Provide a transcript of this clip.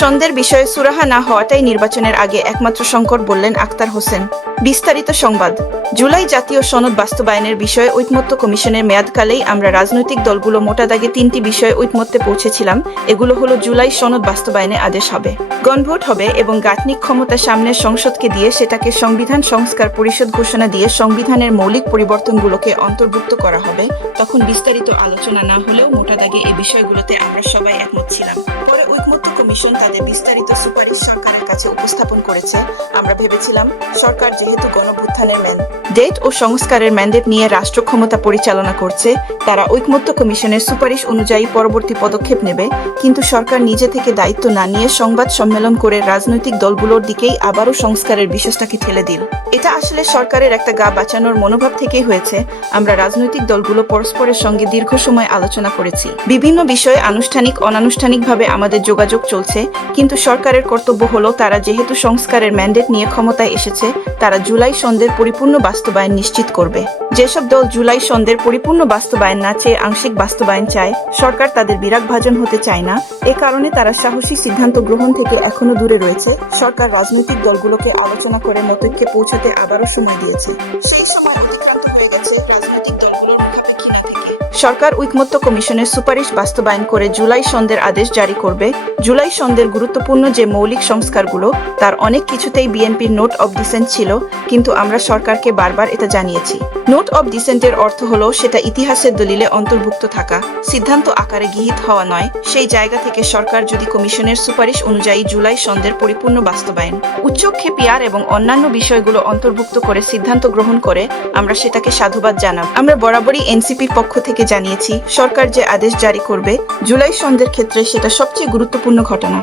সন্দেহের বিষয়ে সুরাহা না হওয়াটাই নির্বাচনের আগে একমাত্র সংকট বললেন আক্তার হোসেন। বিস্তারিত সংবাদ। জুলাই জাতীয় সনদ বাস্তবায়নের বিষয়ে ঐকমত্য কমিশনের মেয়াদকালেই আমরা রাজনৈতিক দলগুলো মোটা দাগে 3টি বিষয়ে ঐকমত্যে পৌঁছেছিলাম। এগুলো হলো জুলাই সনদ বাস্তবায়নে আদেশ হবে, গণভোট হবে এবং গাঠনিক ক্ষমতা সামনের সংসদকে দিয়ে সেটাকে সংবিধান সংস্কার পরিষদ ঘোষণা দিয়ে সংবিধানের মৌলিক পরিবর্তনগুলোকে অন্তর্ভুক্ত করা হবে। তখন বিস্তারিত আলোচনা না হলেও মোটা দাগে এই বিষয়গুলোতে আমরা সবাই একমত ছিলাম। পরে ঐকমত্য কমিশন তাদের বিস্তারিত সুপারিশ সরকারের কাছে উপস্থাপন করেছে। আমরা ভেবেছিলাম সরকার যেহেতু গণভ্যুত্থানের ম্যান্ডেট ও সংস্কারের ম্যান্ডেট নিয়ে রাষ্ট্র ক্ষমতা পরিচালনা করছে, তারা ঐকমত্য কমিশনের সুপারিশ অনুযায়ী পরবর্তী পদক্ষেপ নেবে। কিন্তু সরকার নিজে থেকে দায়িত্ব না নিয়ে সংবাদ সম্মেলন করে রাজনৈতিক দলগুলোর দিকেই আবারও সংস্কারের বিষয়টাকে ঠেলে দিল। এটা আসলে সরকারের একটা গা বাঁচানোর মনোভাব থেকেই হয়েছে। আমরা রাজনৈতিক দলগুলো পরস্পরের সঙ্গে দীর্ঘ সময় আলোচনা করেছি। বিভিন্ন বিষয়ে আনুষ্ঠানিক অনানুষ্ঠানিকভাবে আমাদের যোগাযোগ চলছে, কিন্তু সরকারের কর্তব্য হলো তারা যেহেতু সংস্কারের ম্যান্ডেট নিয়ে ক্ষমতায় এসেছে, তারা জুলাই সনদের পরিপূর্ণ বাস্তবায়ন নিশ্চিত করবে। যেসব দল জুলাই সনদের পরিপূর্ণ বাস্তবায়ন না চেয়ে আংশিক বাস্তবায়ন চায়, সরকার তাদের বিরাগভাজন হতে চায় না। এ কারণে তারা সাহসী সিদ্ধান্ত গ্রহণ থেকে এখনো দূরে রয়েছে। সরকার রাজনৈতিক দলগুলোকে আলোচনা করে মতৈক্যে পৌঁছাতে আবারও সময় দিয়েছে। সেই সময় অতিক্রান্ত হয়ে গেছে রাজনৈতিক দলগুলোর মুখাপেক্ষী না থেকে। সরকার ঐকমত্য কমিশনের সুপারিশ বাস্তবায়ন করে জুলাই সনদের আদেশ জারি করবে। জুলাই সনদের গুরুত্বপূর্ণ যে মৌলিক সংস্কারগুলো, তার অনেক কিছুতেই বিএনপির নোট অব ডিসেন্ট ছিল, কিন্তু আমরা সরকারকে বারবার এটা জানিয়েছি। নোট অব ডিসেন্টের অর্থ হলো সেটা ইতিহাসের দলিলে অন্তর্ভুক্ত থাকা, সিদ্ধান্ত আকারে গৃহীত হওয়া নয়। সেই জায়গা থেকে সরকার যদি কমিশনের সুপারিশ অনুযায়ী জুলাই সনদের পরিপূর্ণ বাস্তবায়ন, উচ্চক্ষেপিয়ার এবং অন্যান্য বিষয়গুলো অন্তর্ভুক্ত করে সিদ্ধান্ত গ্রহণ করে, আমরা সেটাকে সাধুবাদ জানাব। আমরা বরাবরই এনসিপির পক্ষ থেকে জানিয়েছি, সরকার যে আদেশ জারি করবে জুলাই সনদের ক্ষেত্রে সেটা সবচেয়ে গুরুত্বপূর্ণ ঘটনা।